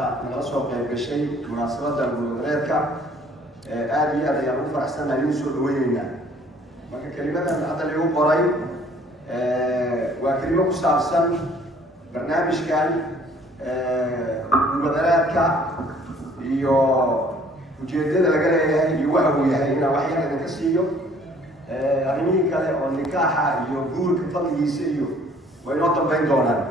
maanta nala soo qayb gashay munaasabadda guud-goboleedka aad iyo aad ayaan ugu faraxsanahay inuu soo dhaweynaynaa. marka kelimadan hadda lagu qoray waa kelimo ku saabsan barnaamijkan guud-goboleedka iyo ujeedada laga leeyahay iyo waxa uu yahay inaan wax yar idinka siiyo. arrimihii kale oo nikaaxa iyo guurka fadligiisa iyo way noo dambayn doonaan.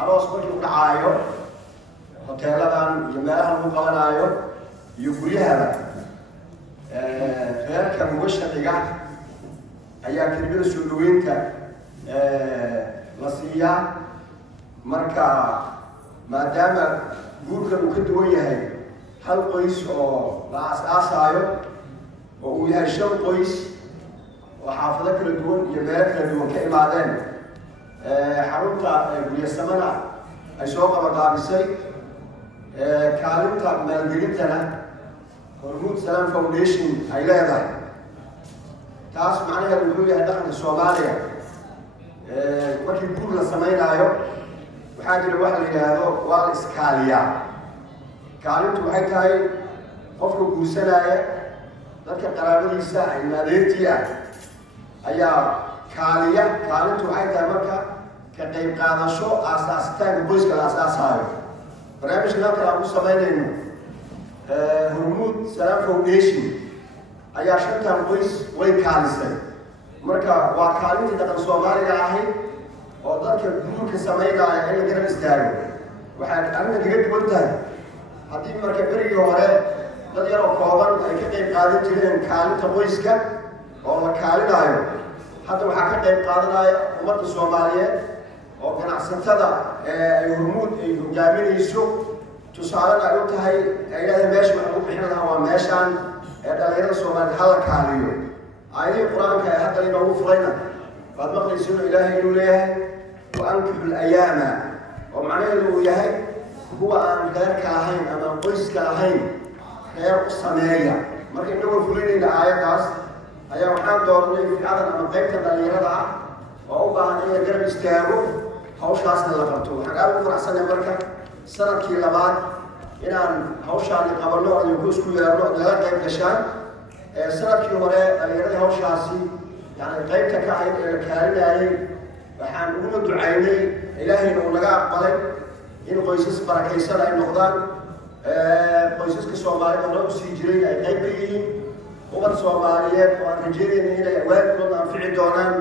aroos markii u dhacaayo hoteeladan iyo meelaha lagu qabanaayo iyo guryahaba reerka mugasha dhiga ayaa kelimada soo dhaweynta la siiyaa. marka maadaama guurkan uu ka duwan yahay hal qoys oo la aas-aasaayo oo uu yahay 5 qoys oo xaafado kala duwan iyo meelo kala duwan ka imaadeen, xarunta guryasamada ay soo qabaqaabisay kaalinta maalgelintana Hormuud Salaam Foundation ay leedahay. taas macnaheedu wuxuu yahay dhaqanka Soomaaliya. markii guur la sameynaayo waxaa jira waxa la yidhaahdo waa la iskaaliyaa. kaalintu waxay tahay qofka guursanaya dadka qaraabadiisa ay maadeertii ah ayaa kaaliya. kaalintu waxay tahay marka ka qayb qaadasho aasaasitaanka qoyska la aasaasaayo. barnaamijka halkan aan ku samaynayno Hormuud Salaam Foundation ayaa 5 qoys way kaalisay. marka waa kaalintii dhaqan Soomaaliga ahayd oo dadka guurka sameynaya in la garab istaago. waxay arrinta kaga duwan tahay haddii marka berigii hore dad yar oo kooban ay ka qayb qaadan jireen kaalinta qoyska oo la kaalinaayo, hadda waxaa ka qayb qaadanaya ummadda Soomaaliyeed oo ganacsatada ay Hormuud ay hogaaminayso. tusaalena ay u tahay ay leedahay meesha wax lagu bixin lahaa waa meeshaan dhalinyarada Soomaaliyeed hala kaaliyo. aayadihii qur-aanka ee hadda inoogu furayna waad maqlaysiin ilaahay inuu leeyahay wa-ankixu l-ayaama, oo macnaheedu uu yahay kuwa aan reerka lahayn ama qoyska lahayn reer u sameeya. marka inagoo fulinayna aayaddaas ayaa waxaan doornay ficadan ama qaybta dhalinyarada ah oo u baahan in la garab istaago hawshaasna la qabto. waxaan aad ugu faraxsanahay marka sanadkii labaad inaan hawshaani qabanno oo idinku isku yeerno od nala qayb gashaan. sanadkii hore dhalinyaradii hawshaasi yani qaybta ka ahayd ee la kaalinayay waxaan uguna ducaynay ilaahayna uu naga aqbalay in qoysas barakaysan ay noqdaan. qoysaska Soomaalida hore usii jiray ay qayb ka yihiin ummad Soomaaliyeed oo aan rajeynayna inay waalidkooda anfici doonaan,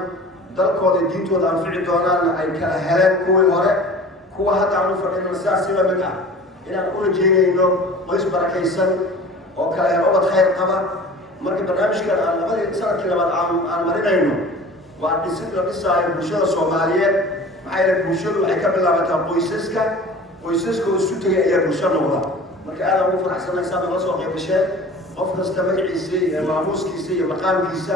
dalkooda diintooda anfici doonaan ay kala heleen kuwii hore. kuwa hadda aan u fadhino sidaas si lamid ah inaan u rajeynayno qoys barakaysan oo kala hel ubad khayr qaba. marka barnaamijkan aan sanadkii labaad aan marinayno waa dhisid la dhisaayo bulshada Soomaaliyeed. maxaa yeelay bulshadu waxay ka bilaabataa qoysaska oo isu tegay ayaa bulsho noqda. marka aad aan ugu faraxsanahay saa nala soo qayb gasheen. qof kasta magaciisa iyo maamuuskiisa iyo maqaamkiisa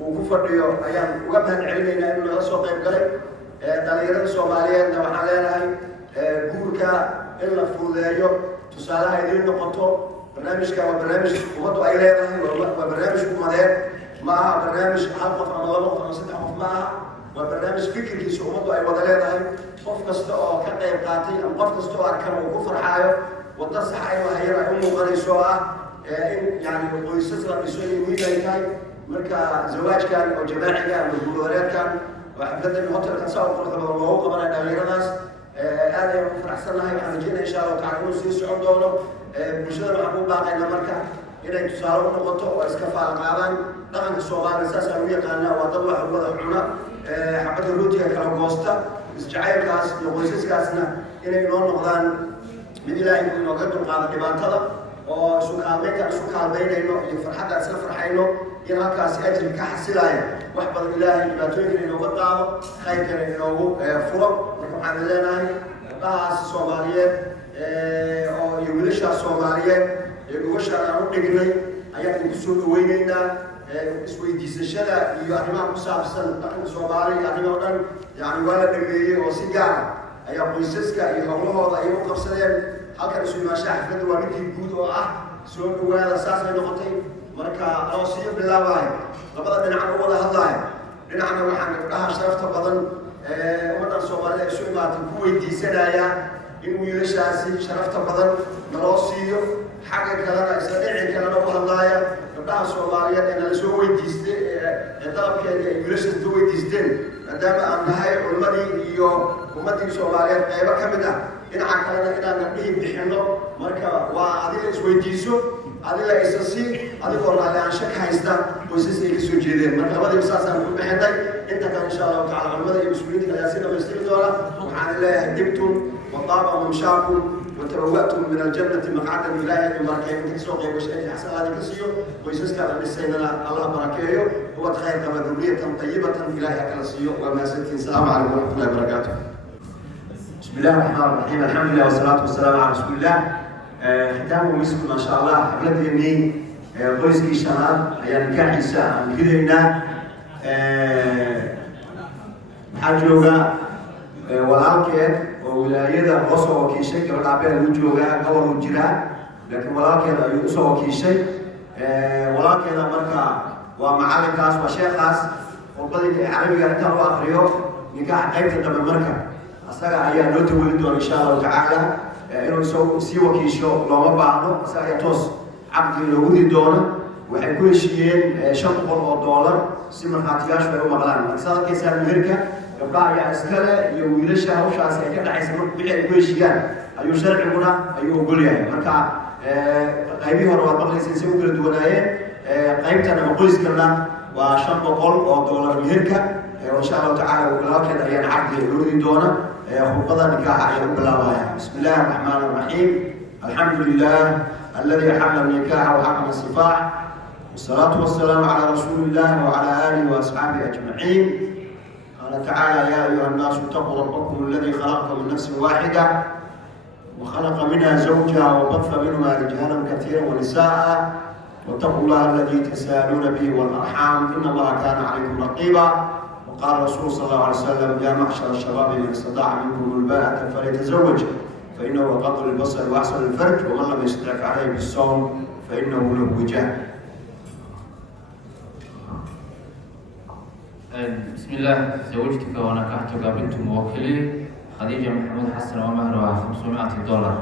uu ku fadhiyo ayaan uga mahad celinaynaa inuu nala soo qayb galay. dhalinyarada Soomaaliyeedna waxaan leenahay guurka in la fududeeyo tusaalaha idiin noqoto. barnaamijka waa barnaamij ummaddu ay leedahay, waa barnaamij ummadeed, ma aha barnaamij hal qof ama 2 qof ama 3 qof ma aha. waa barnaamij fikirkiisa ummaddu ay wada leedahay. qof kasta oo ka qayb qaatay ama qof kasta oo arkan uu ku farxaayo wadda sax ay hayar ay u muuqanayso ah in yani qoysas la dhiso iyo muhiim ay tahay. marka zawaajkan oo jamaaciga ama guur-goboleedkan waa xafladan hotelkan saa u quruxda badan loogu qabanaya dhalinyaradaas. aad ayaan ugu faraxsanahay. waxaan rajeynaya insha allahu tacala inuu sii socon doono. bulshada waxaan u baaqayna marka inay tusaale u noqoto oo iska faal-qaadaan. dhaqanka Soomaaliya saas aan u yaqaanaa waa dad wax wada cuna, xabadda rootiga kala goosta. isjacaylkaas iyo qoysaskaasna inay noo noqdaan mid ilaahay inooga dulqaada dhibaatada oo isu kaalmaynayno iyo farxadda isla farxayno in halkaasi ajri ka xasilaaya wax badan ilaahay dhibaatooyinkana inooga qaado, khayrkana inoogu furo. marka waxaan leenahay gabdhahaas Soomaaliyeed iyo wiilashaas Soomaaliyeed ee gubashaan aan u dhignay ayaan idinku soo dhaweynaynaa. isweydiisashada iyo arrimaha ku saabsan dhaqanka Soomaaliya arrimo dhan yani waa la dhameeyey oo si gaar ah ayaa qoysaska iyo howlahooda ay u qabsadeen. halkan isu imaanshaha xafladda waa midkii guud oo ah soo dhawaada saas ay noqotay. marka aroosiyo bilaabayo labada dhinacna u wada hadlayo. dhinacna waxaan gabdhaha sharafta badan ummadda Soomaalida isu imaatay ku weydiisanaya in wiilashaasi sharafta badan naloo siiyo xagga kalena isla dhicin kalena u hadlaaya gabdhaha Soomaaliyeed ee nala soo weydiistay ee dalabkeeda ay wiilasha soo weydiisteen maadaama aan nahay culimadii iyo ummadii Soomaaliyeed qaybo ka mid ah dhinaca kalena inaan gabdhihii bixinno marka waa adiga isweydiiso adiga isasi adigoo raalli ka haysta qoysas ay ka soo jeedeen marka labadiiba saasaan ku bixinay inta kale insha Allah taala culimada iyo mas'uuliyiinta ayaa si dhamaystiri doona waxaan leeyahay dibtum وطاب ممشاكم وتبوأتم من الجنة مقعدا لله وبركاته تكسوق يا بشيء حسن هذه كسيو ويسسك على السيدنا الله بركاته هو تخير كما ذرية طيبة إلهي أكل السيو وما ستين السلام عليكم ورحمة الله وبركاته بسم الله الرحمن الرحيم الحمد لله والصلاة والسلام على رسول الله ختام ومسك ما شاء الله حفلة يمين قويسكي شناد أيام كاحسة عن كذا حاجوغا walaalkeed oo wilaayada loo soo wakiishay gabadha beel uu joogaa gobol uu jiraa laakiin walaalkeed ayuu u soo wakiishay walaalkeeda marka waa macalinkaas waa sheekhaas qodbadii carabiga inta uu akhriyo nikaax qaybta dambe marka asaga ayaa loo tawali doona insha Allah tacaala inuu soo si wakiisho looma baahdo asaga ayaa toos cabdi loogu dii doona waxay ku heshiiyeen $500 si markhaatiyaashu ay u maqlaan sadaqaysa meherka gabdhaha ayaa iskale iyo wiilasha hawshaas ay ka dhacaysa marka wixii ay ku heshiiyaan ayuu sharciguna ayuu ogol yahay marka qaybihii hore waad maqlaysay si u kala duwanaayeen qaybtan ama qoyskana waa $500 meherka insha Allah tacaala walaalkeed ayaan cabdi loo dii doona khudbada nikaaxa ayaan u bilaabaya bismillaahi raxmaani raxiim alxamdulilah الذي حل النكاح وحكم الصفاح والصلاة والسلام على رسول الله وعلى آله وأصحابه أجمعين قال تعالى يا أيها الناس اتقوا ربكم الذي خلقكم من نفس واحدة وخلق منها زوجها وبث منهما رجالا كثيرا ونساء واتقوا الله الذي تساءلون به والأرحام إن الله كان عليكم رقيبا وقال الرسول صلى الله عليه وسلم يا معشر الشباب من استطاع منكم الباءة فليتزوج فإنه غض البصر وأحسن الفرج ومن لم يستطع عليه بالصوم فإنه له وجاه. بسم الله زوجتك ونكحتك بنت موكلي خديجة محمود حسن ومهرها $500.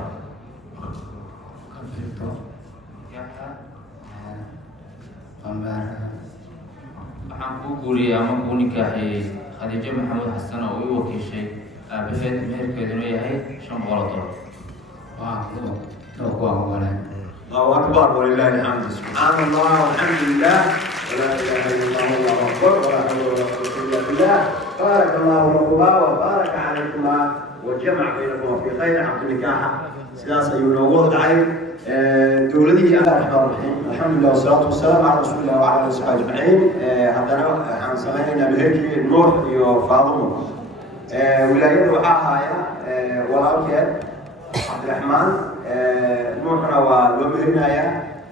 waxaan kuu guuriyey ama kuu nikaaxiyey khadiijo maxamuud xasan oo ii wakiishay aabaheed meherkeeduna yahay $500. الله أكبر ولله الحمد سبحان الله والحمد لله ولا إله إلا الله والله أكبر ولا حول ولا قوة إلا بالله بارك الله لكما وبارك عليكما وجمع بينكما في خير عقد النكاح سياسة ينوض عين دولتي الله الرحمن الرحيم الحمد لله والصلاة والسلام على رسول الله وعلى آله وصحبه أجمعين حضرنا عن سمعنا بهيك نوح وفاطمة ولاية وحاها والأوكاد عبد الرحمن نوحنا ومهرنايا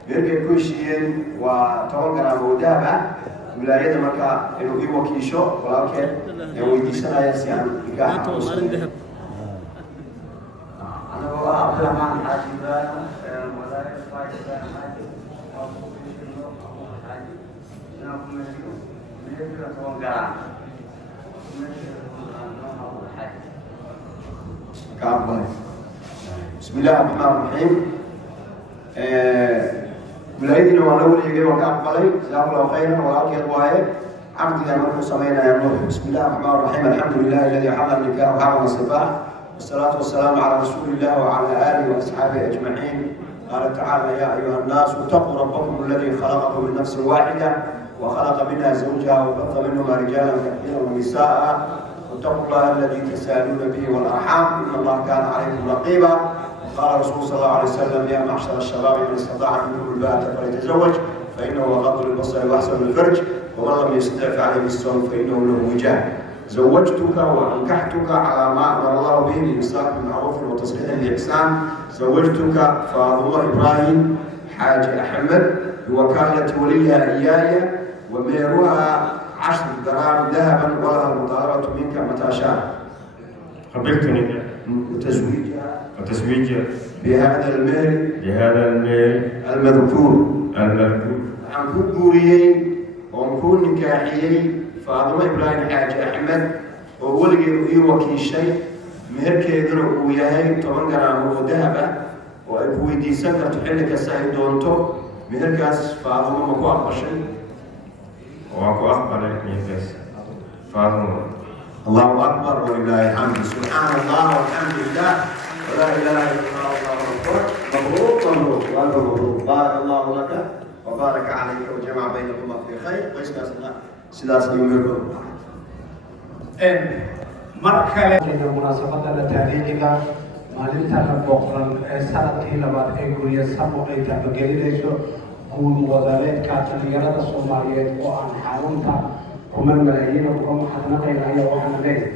بيرجع كل شيء وتوقعنا مودابة ولاية مركا إنه يبغى كيشو ولكن يودي سنة يسيان نكاح أنا هو عبد الرحمن حاجبان ولاية فايزة حاجب بسم الله الرحمن الرحيم ولايتنا ونقول يجي وكأقبلي جزاك الله خيرا ولكن واحد عبد الله سمينا يا نوح بسم الله الرحمن الرحيم الحمد لله الذي حل النكاح وحرم الصفاح والصلاة والسلام على رسول الله وعلى آله وأصحابه أجمعين قال تعالى يا أيها الناس اتقوا ربكم الذي خلقكم من نفس واحدة وخلق منها زوجها وبث منهما رجالا كثيرا ونساء واتقوا الله الذي تساءلون به والأرحام إن الله كان عليكم رقيبا قال الرسول صلى الله عليه وسلم يا معشر الشباب من استطاع منكم الباءة فليتزوج فإنه غض البصر وأحسن الفرج ومن لم يستطع فعليه بالصوم فإنه له وجاه زوجتك وأنكحتك على ما أمر الله به من إمساك بمعروف وتصريح بإحسان زوجتك فاطمة إبراهيم حاج أحمد بوكالة وليها إياي ومهرها 10 دراهم ذهبا ولها المطالبة منك متى شاء. قبلتني وتزويجها بهذا المهر المذكور عن كبوريين ونكون نكاحيين فاطمة إبراهيم حاج أحمد وولي وكيل شيء meherkeeduna uu yahay 10 garaam oo dahab ah oo ay ku weydiisan karto xilli kasta ay doonto meherkaas Faadumo ma ku aqbashay وأكو أقبل ميكس فاطمة الله أكبر ولله الحمد سبحان الله والحمد لله ولا إله إلا الله والله أكبر مبروك مبروك مبروك بارك الله لك وبارك عليك وجمع بينكما في خير ويسكاس الله سلاس يومكم مركلة مناسبة التاريخية maalinta la booqran ee sanadkii labaad ee guriya samo ay taabagelinayso guul wadareedka dhalinyarada Soomaaliyeed oo aan xarunta kuma malaayiin uga mahadnaqaynayo waxaan leeyahay